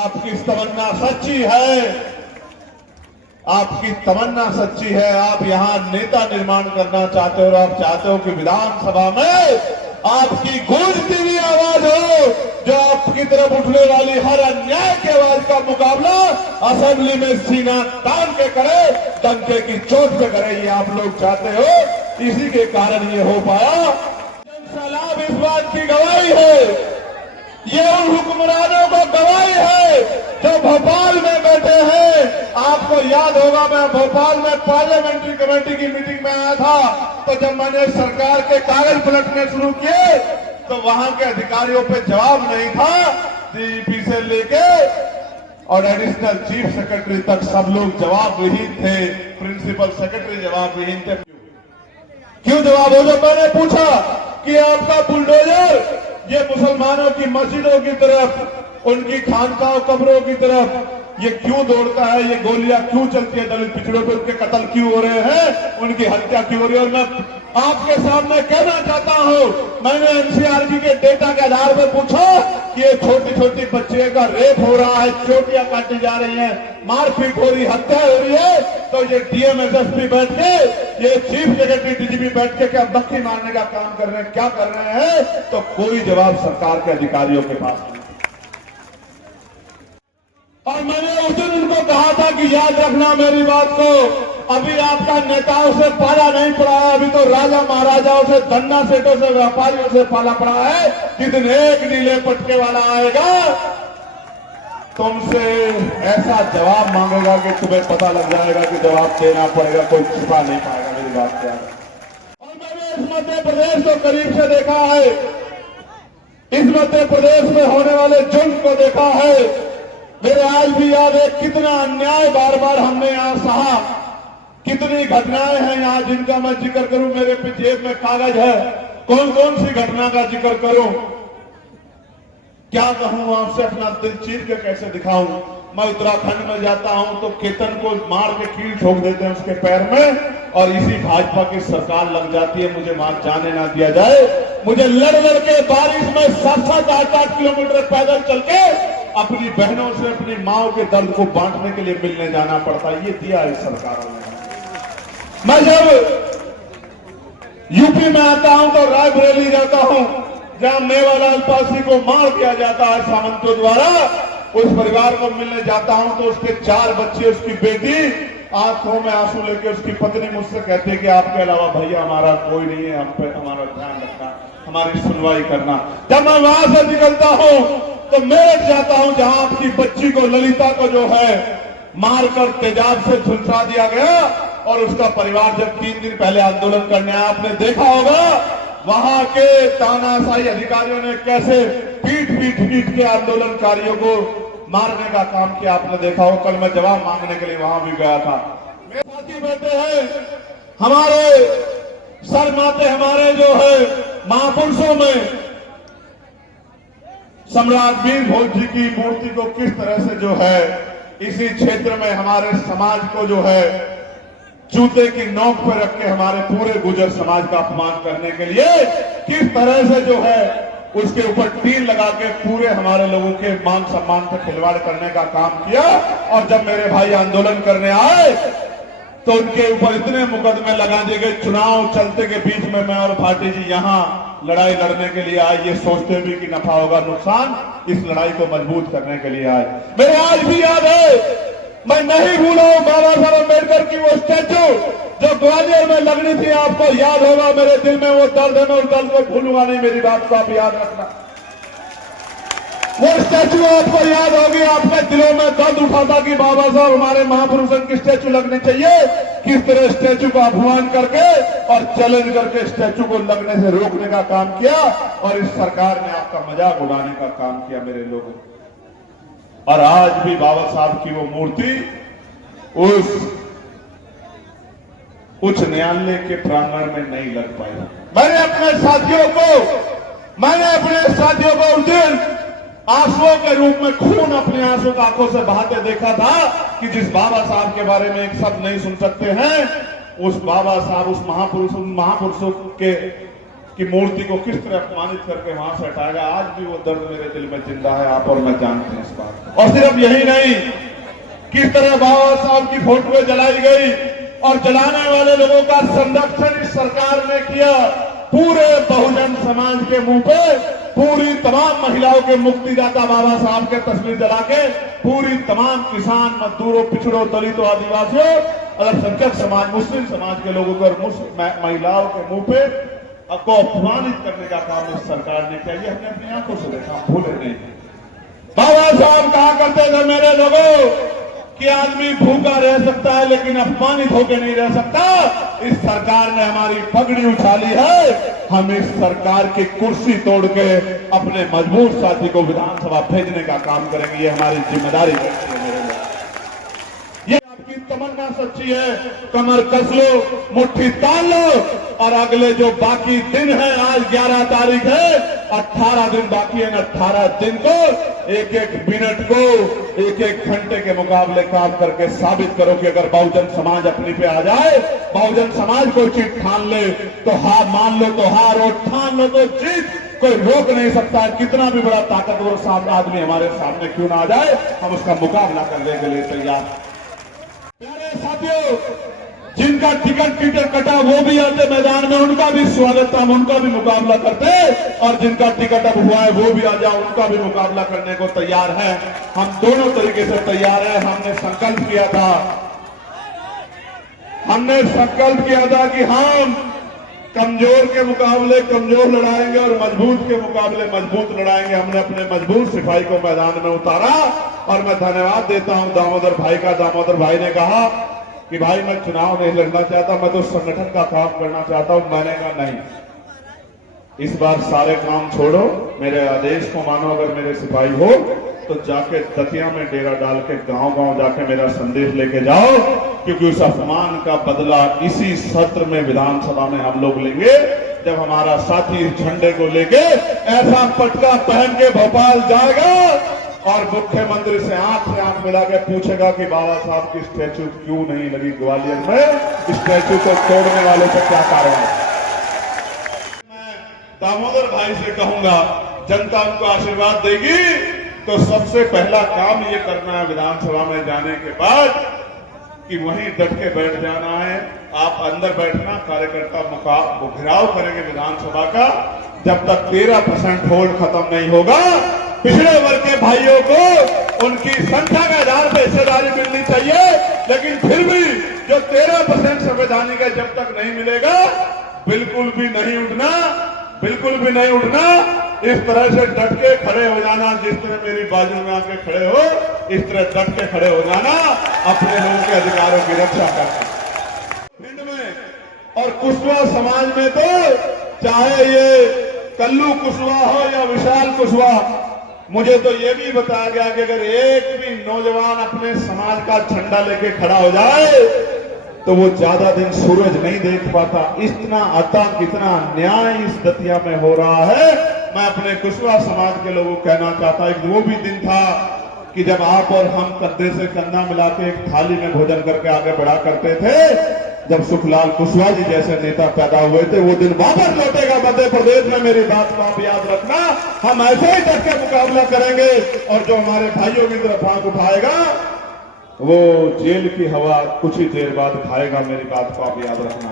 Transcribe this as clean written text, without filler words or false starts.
आपकी तमन्ना सच्ची है, आपकी तमन्ना सच्ची है। आप यहाँ नेता निर्माण करना चाहते हो और आप चाहते हो कि विधानसभा में आपकी गूंजती हुई आवाज हो, जो आपकी तरफ उठने वाली हर अन्याय की आवाज का मुकाबला असेंबली में सीना तान के करे, डंके की चोट पे करे। ये आप लोग चाहते हो, इसी के कारण ये हो पाया। सैलाब इस बात की गवाही है, ये उन हुक्मरानों को गवाही है जो भोपाल में बैठे हैं। आपको याद होगा, मैं भोपाल में पार्लियामेंट्री कमेटी की मीटिंग में आया था, तो जब मैंने सरकार के कागज पलटने शुरू किए तो वहां के अधिकारियों पे जवाब नहीं था। डीजीपी से लेके और एडिशनल चीफ सेक्रेटरी तक सब लोग जवाब विहीन थे, प्रिंसिपल सेक्रेटरी जवाब विहीन थे। क्यों जवाब हो? जब मैंने पूछा कि आपका बुलडोजर ये मुसलमानों की मस्जिदों की तरफ, उनकी खानकाह कब्रों की तरफ ये क्यों दौड़ता है, ये गोलियां क्यों चलती है, दलित पिछड़ों पे उनके कत्ल क्यों हो रहे हैं, उनकी हत्या क्यों हो रही है, और मैं आपके सामने कहना चाहता हूं, मैंने एनसीआरबी के डेटा के आधार पर पूछा कि ये छोटी छोटी बच्चे का रेप हो रहा है, चोटियां काटी जा रही हैं, मारपीट हो रही, हत्या हो रही है, तो ये डीएम एसएसपी बैठ के, ये चीफ सेक्रेटरी डीजीपी बैठ के क्या बक्की मारने का काम कर रहे हैं, क्या कर रहे हैं? तो कोई जवाब सरकार के अधिकारियों के पास नहीं। और मैंने उस दिन उनको कहा था कि याद रखना मेरी बात को, अभी आपका नेताओं से पाला नहीं पड़ा है, अभी तो राजा महाराजाओं से, धन्ना सेठों से, व्यापारियों से पाला पड़ा है। जिस दिन एक नीले पटके वाला आएगा, तुमसे ऐसा जवाब मांगेगा कि तुम्हें पता लग जाएगा कि जवाब देना पड़ेगा, कोई छिपा नहीं पाएगा मेरी बात क्या है। और मैंने इस मध्य प्रदेश को करीब से देखा है, इस मध्य प्रदेश में होने वाले जुल्म को देखा है। मेरे आज भी याद है कितना अन्याय बार बार हमने यहाँ सहा, कितनी घटनाएं हैं यहाँ जिनका मैं जिक्र करूं। मेरे पे जेब में कागज है, कौन कौन सी घटना का जिक्र करूं, क्या कहूं आपसे, अपना दिल चीर के कैसे दिखाऊं। मैं उत्तराखंड में जाता हूं तो केतन को मार के कील ठोक देते हैं उसके पैर में, और इसी भाजपा की सरकार लग जाती है, मुझे वहां जाने ना दिया जाए। मुझे लड़ लड़ के बारिश में 7-7, 8-8 किलोमीटर पैदल चल के अपनी बहनों से, अपनी माओ के दर्द को बांटने के लिए मिलने जाना पड़ता है। ये दिया है सरकारों ने। मैं जब यूपी में आता हूं तो रायबरेली जाता हूं, जहां मेवालाल पासी को मार दिया जाता है सामंतों द्वारा, उस परिवार को मिलने जाता हूं तो उसके 4 बच्चे, उसकी बेटी आंखों में आंसू लेके, उसकी पत्नी मुझसे कहती है कि आपके अलावा भैया हमारा कोई नहीं है, हम पे हमारा ध्यान रखना, हमारी सुनवाई करना। जब मैं वहां से निकलता हूं तो मेरठ जाता हूं, जहां आपकी बच्ची को, ललिता को जो है मारकर तेजाब से झुलसा दिया गया, और उसका परिवार जब 3 दिन पहले आंदोलन करने आया, आपने देखा होगा वहां के तानाशाही अधिकारियों ने कैसे पीट के आंदोलनकारियों को मारने का काम किया, आपने देखा हो। कल मैं जवाब मांगने के लिए वहां भी गया था। मेरे साथी बैठे हैं, हमारे सर माते, हमारे जो है महापुरुषों में सम्राट वीर भोज जी की मूर्ति को किस तरह से जो है इसी क्षेत्र में हमारे समाज को जो है जूते की नोक पर रख के हमारे पूरे गुर्जर समाज का अपमान करने के लिए किस तरह से जो है उसके ऊपर तीर लगा के पूरे हमारे लोगों के मान सम्मान पर खिलवाड़ करने का काम किया। और जब मेरे भाई आंदोलन करने आए तो उनके ऊपर इतने मुकदमे लगा दिए गए। चुनाव चलते के बीच में मैं और भाटी जी यहाँ लड़ाई लड़ने के लिए आए, ये सोचते भी कि नफा होगा नुकसान, इस लड़ाई को मजबूत करने के लिए आए। मेरे आज भी याद है, मैं नहीं भूला हूं बाबा साहब अम्बेडकर की वो स्टैचू जो ग्वालियर में लगनी थी। आपको याद होगा, मेरे दिल में वो दर्द है, मैं उस दर्द को भूलूंगा नहीं, मेरी बात को आप याद रखना। वो स्टैचू आपको याद होगी, आपके दिलों में दर्द उठा था कि बाबा साहब हमारे महापुरुषों की स्टैचू लगनी चाहिए। किस तरह स्टैचू को अपमान करके और चैलेंज करके स्टैचू को लगने से रोकने का काम किया, और इस सरकार ने आपका मजाक उड़ाने का काम किया मेरे लोगों। और आज भी बाबा साहब की वो मूर्ति उस उच्च न्यायालय के प्रांगण में नहीं लग पाई। मैंने अपने साथियों को उस दिन आंसुओं के रूप में खून अपने आंसू का आंखों से बहाते देखा था कि जिस बाबा साहब के बारे में एक शब्द नहीं सुन सकते हैं, उस बाबा साहब, उस महापुरुषों की मूर्ति को किस तरह अपमानित करके वहां से हटाएगा। आज भी वो दर्द मेरे दिल में जिंदा है, आप और मैं जानते हैं इस बात को। और सिर्फ यही नहीं, किस तरह बाबा साहब की फोटो जलाई गई और जलाने वाले लोगों का संरक्षण इस सरकार ने किया। पूरे बहुजन समाज के मुंह पे पूरी तमाम महिलाओं के मुक्तिदाता बाबा साहब के तस्वीर जला के पूरी तमाम किसान, मजदूरों, पिछड़ों, दलितों, आदिवासियों, अल्पसंख्यक समाज, मुस्लिम समाज के लोगों को और महिलाओं के मुंह पे को अपमानित करने का काम इस सरकार ने किया। ये हमने अपनी आंखों से देखा, भूले नहीं। बाबा साहब कहा करते थे मेरे लोगों कि आदमी भूखा रह सकता है लेकिन अपमानित होकर नहीं रह सकता। इस सरकार ने हमारी पगड़ी उछाली है। हम इस सरकार की कुर्सी तोड़ के अपने मजबूर साथी को विधानसभा भेजने का काम करेंगे। ये हमारी जिम्मेदारी है मेरे लोग। ये आपकी तमन्ना सच्ची है, कमर कस लो, मुट्ठी तान लो और अगले जो बाकी दिन है, आज 11 तारीख है, 18 दिन बाकी है। 18 दिन को एक एक मिनट को एक एक घंटे के मुकाबले काम करके साबित करो कि अगर बहुजन समाज अपनी पे आ जाए, बहुजन समाज कोई चीज ठान ले तो हार, मान लो तो हार और ठान लो तो जीत। कोई रोक नहीं सकता है। कितना भी बड़ा ताकतवर सामने आदमी हमारे सामने क्यों ना आ जाए, हम उसका मुकाबला करने के लिए तैयार। प्यारे साथियों, जिनका टिकट कटा वो भी आते मैदान में, उनका भी स्वागत था, हम उनका भी मुकाबला करते। और जिनका टिकट अब हुआ है वो भी आ जाओ, उनका भी मुकाबला करने को तैयार है। हम दोनों तरीके से तैयार है। हमने संकल्प किया था कि हम कमजोर के मुकाबले कमजोर लड़ाएंगे और मजबूत के मुकाबले मजबूत लड़ाएंगे। हमने अपने मजबूत सिपाही को मैदान में उतारा और मैं धन्यवाद देता हूं दामोदर भाई का। दामोदर भाई ने कहा कि भाई मैं चुनाव नहीं लड़ना चाहता, मैं तो संगठन का काम करना चाहता हूं। मैंने कहा नहीं, इस बार सारे काम छोड़ो, मेरे आदेश को मानो। अगर मेरे सिपाही हो तो जाके दतिया में डेरा डाल के गांव-गांव जाके मेरा संदेश लेके जाओ, क्योंकि उस अपमान का बदला इसी सत्र में विधानसभा में हम लोग लेंगे, जब हमारा साथी इस झंडे को लेके ऐसा पटका पहन के भोपाल जाएगा और मुख्यमंत्री से आंख मिला के पूछेगा कि बाबा साहब की स्टैचू क्यों नहीं लगी ग्वालियर में, स्टैचू को तोड़ने वाले से क्या कार्रवाई। मैं दामोदर भाई से कहूंगा, जनता उनको आशीर्वाद देगी तो सबसे पहला काम ये करना है विधानसभा में जाने के बाद कि वहीं डट के बैठ जाना है। आप अंदर बैठना, कार्यकर्ता घेराव करेंगे विधानसभा का। जब तक 13% होल्ड खत्म नहीं होगा, पिछड़े वर्ग के भाइयों को उनकी संख्या के आधार पर हिस्सेदारी मिलनी चाहिए, लेकिन फिर भी जो 13% संवैधानिक है जब तक नहीं मिलेगा, बिल्कुल भी नहीं उठना, बिल्कुल भी नहीं उठना। इस तरह से डट के खड़े हो जाना, जिस तरह मेरी बाजू में आके खड़े हो, इस तरह डट के खड़े हो जाना, अपने लोगों के अधिकारों की रक्षा करना। भिंड में और कुशवाहा समाज में तो चाहे ये कल्लू कुशवाहा हो या विशाल कुशवाहा, मुझे तो ये भी बताया गया कि अगर एक भी नौजवान अपने समाज का झंडा लेके खड़ा हो जाए तो वो ज्यादा दिन सूरज नहीं देख पाता। इतना आतंक, इतना अन्याय इस दतिया में हो रहा है। मैं अपने कुशवाहा समाज के लोगों को कहना चाहता हूं, वो भी दिन था कि जब आप और हम कंधे से कंधा मिला के एक थाली में भोजन करके आगे बढ़ा करते थे। जब सुखलाल कुशवाहा जी जैसे नेता पैदा हुए थे, वो दिन वापस लौटेगा मध्य प्रदेश में। मेरी बात को आप याद रखना। हम ऐसे ही डट के मुकाबला करेंगे और जो हमारे भाइयों की तरफ आंख उठाएगा वो जेल की हवा कुछ ही देर बाद खाएगा। मेरी बात को आप याद रखना।